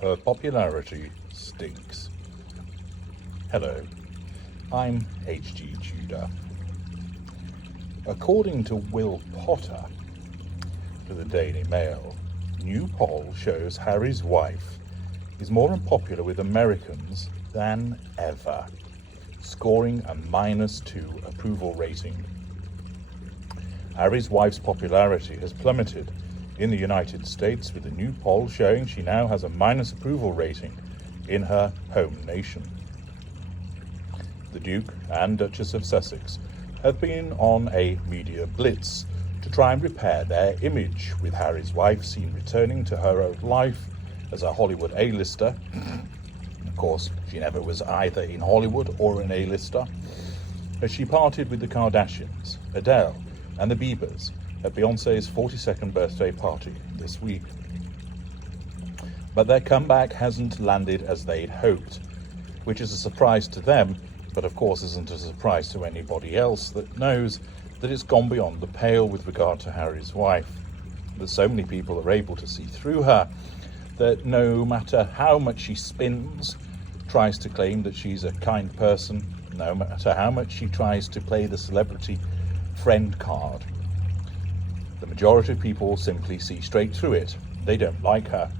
Her popularity stinks. Hello, I'm H.G. Tudor. According to Will Potter for the Daily Mail, new poll shows Harry's wife is more unpopular with Americans than ever, scoring a -2 approval rating. Harry's wife's popularity has plummeted in the United States, with a new poll showing she now has a minus approval rating in her home nation. The Duke and Duchess of Sussex have been on a media blitz to try and repair their image, with Harry's wife seen returning to her old life as a Hollywood A-lister. Of course, she never was either in Hollywood or an A-lister, as she parted with the Kardashians, Adele, and the Biebers at Beyoncé's 42nd birthday party this week. But their comeback hasn't landed as they'd hoped, which is a surprise to them, but of course isn't a surprise to anybody else that knows that it's gone beyond the pale with regard to Harry's wife. That so many people are able to see through her, that no matter how much she spins, tries to claim that she's a kind person, no matter how much she tries to play the celebrity friend card, the majority of people simply see straight through it. They don't like her.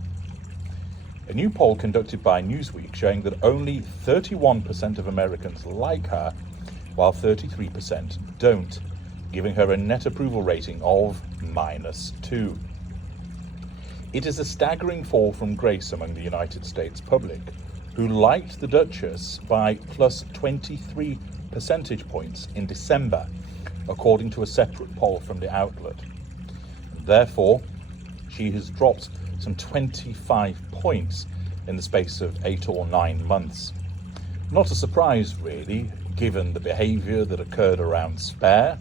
A new poll conducted by Newsweek showing that only 31% of Americans like her, while 33% don't, giving her a net approval rating of -2. It is a staggering fall from grace among the United States public, who liked the Duchess by plus 23 percentage points in December, according to a separate poll from the outlet. Therefore, she has dropped some 25 points in the space of 8 or 9 months. Not a surprise, really, given the behaviour that occurred around Spare,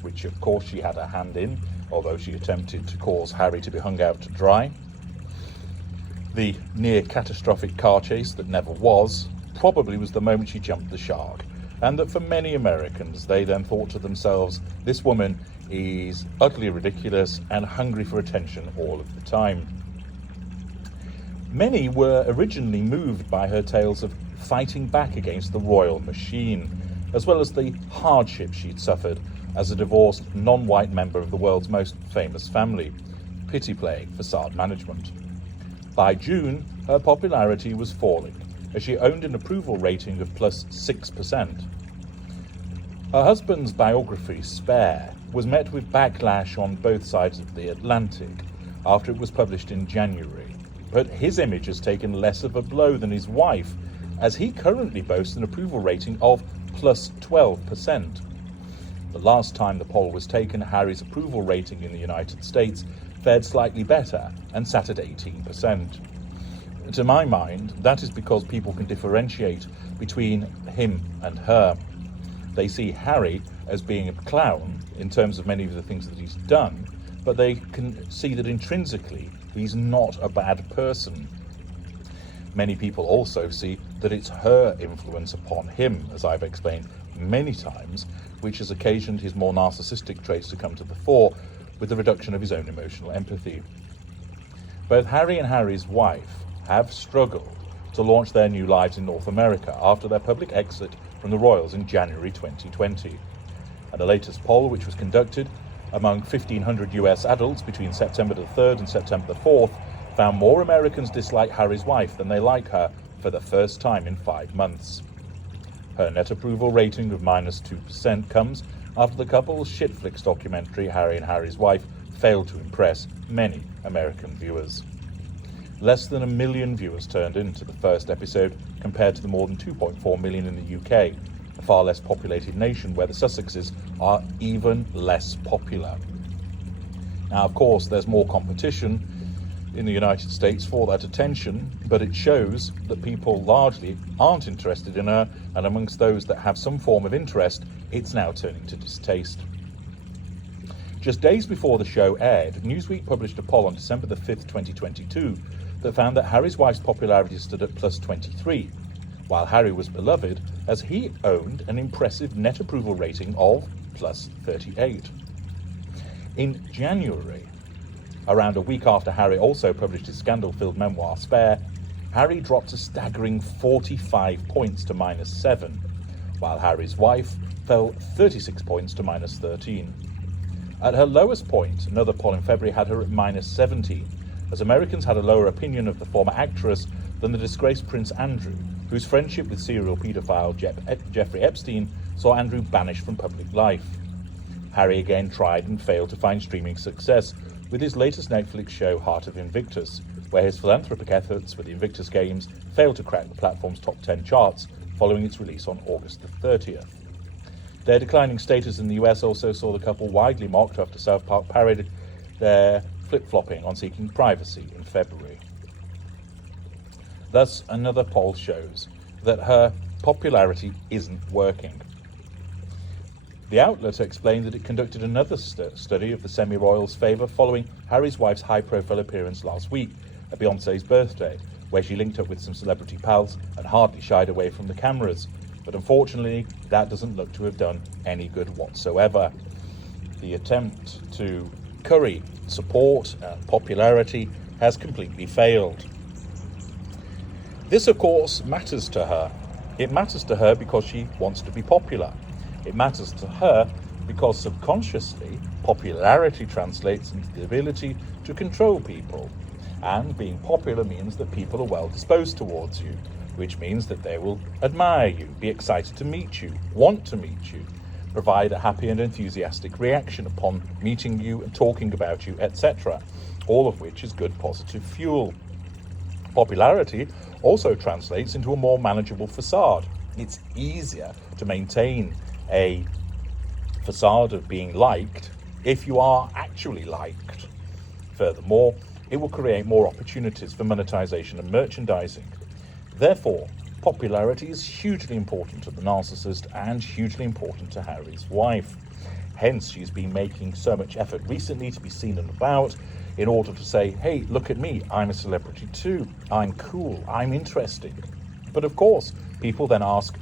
which of course she had a hand in, although she attempted to cause Harry to be hung out to dry. The near-catastrophic car chase that never was probably was the moment she jumped the shark, and that for many Americans, they then thought to themselves, this woman is utterly ridiculous and hungry for attention all of the time. Many were originally moved by her tales of fighting back against the royal machine, as well as the hardship she'd suffered as a divorced, non-white member of the world's most famous family, pity-playing facade management. By June, her popularity was falling, as she owned an approval rating of plus 6%. Her husband's biography, Spare, was met with backlash on both sides of the Atlantic after it was published in January. But his image has taken less of a blow than his wife, as he currently boasts an approval rating of plus 12%. The last time the poll was taken, Harry's approval rating in the United States fared slightly better and sat at 18%. To my mind, that is because people can differentiate between him and her. They see Harry as being a clown in terms of many of the things that he's done, but they can see that intrinsically he's not a bad person. Many people also see that it's her influence upon him, as I've explained many times, which has occasioned his more narcissistic traits to come to the fore, with the reduction of his own emotional empathy. Both Harry and Harry's wife have struggled to launch their new lives in North America after their public exit from the royals in January 2020. And the latest poll, which was conducted among 1,500 US adults between September the 3rd and September the 4th, found more Americans dislike Harry's wife than they like her for the first time in 5 months. Her net approval rating of -2% comes after the couple's shitflix documentary, Harry and Harry's Wife, failed to impress many American viewers. Less than 1 million viewers turned in to the first episode, compared to the more than 2.4 million in the UK, a far less populated nation where the Sussexes are even less popular. Now, of course, there's more competition in the United States for that attention, but it shows that people largely aren't interested in her, and amongst those that have some form of interest, it's now turning to distaste. Just days before the show aired, Newsweek published a poll on December the 5th, 2022, that found that Harry's wife's popularity stood at plus 23, while Harry was beloved as he owned an impressive net approval rating of plus 38. In January, around a week after Harry also published his scandal-filled memoir, Spare, Harry dropped a staggering 45 points to -7, while Harry's wife fell 36 points to -13. At her lowest point, another poll in February had her at -17, as Americans had a lower opinion of the former actress than the disgraced Prince Andrew, whose friendship with serial paedophile Jeffrey Epstein saw Andrew banished from public life. Harry again tried and failed to find streaming success with his latest Netflix show Heart of Invictus, where his philanthropic efforts with the Invictus Games failed to crack the platform's top 10 charts following its release on August the 30th. Their declining status in the US also saw the couple widely mocked after South Park parodied their flip-flopping on seeking privacy in February. Thus, another poll shows that her popularity isn't working. The outlet explained that it conducted another study of the semi-royals' favour following Harry's wife's high-profile appearance last week at Beyoncé's birthday, where she linked up with some celebrity pals and hardly shied away from the cameras. But unfortunately, that doesn't look to have done any good whatsoever. The attempt to curry support and popularity has completely failed. This, of course, matters to her. It matters to her because she wants to be popular. It matters to her because subconsciously, popularity translates into the ability to control people. And being popular means that people are well disposed towards you, which means that they will admire you, be excited to meet you, want to meet you, provide a happy and enthusiastic reaction upon meeting you and talking about you, etc., all of which is good positive fuel. Popularity also translates into a more manageable facade. It's easier to maintain a facade of being liked if you are actually liked. Furthermore, it will create more opportunities for monetization and merchandising. Therefore, popularity is hugely important to the narcissist and hugely important to Harry's wife. Hence, she's been making so much effort recently to be seen and about in order to say, hey, look at me, I'm a celebrity too, I'm cool, I'm interesting. But of course, people then ask,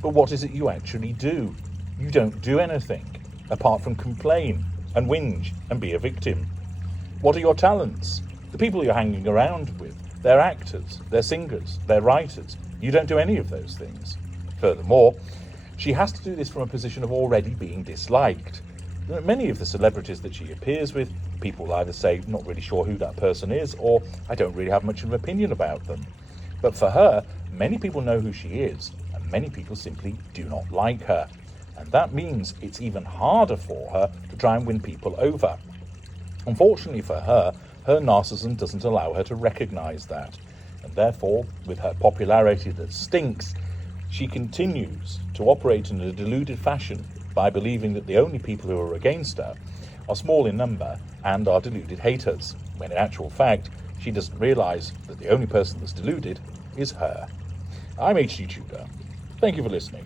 but what is it you actually do? You don't do anything, apart from complain and whinge and be a victim. What are your talents? The people you're hanging around with, they're actors, they're singers, they're writers. You don't do any of those things. Furthermore, she has to do this from a position of already being disliked. Many of the celebrities that she appears with, people either say, not really sure who that person is, or I don't really have much of an opinion about them. But for her, many people know who she is, and many people simply do not like her. And that means it's even harder for her to try and win people over. Unfortunately for her, her narcissism doesn't allow her to recognize that. And therefore, with her popularity that stinks, she continues to operate in a deluded fashion by believing that the only people who are against her are small in number and are deluded haters, when in actual fact, she doesn't realize that the only person that's deluded is her. I'm H.G. Tudor. Thank you for listening.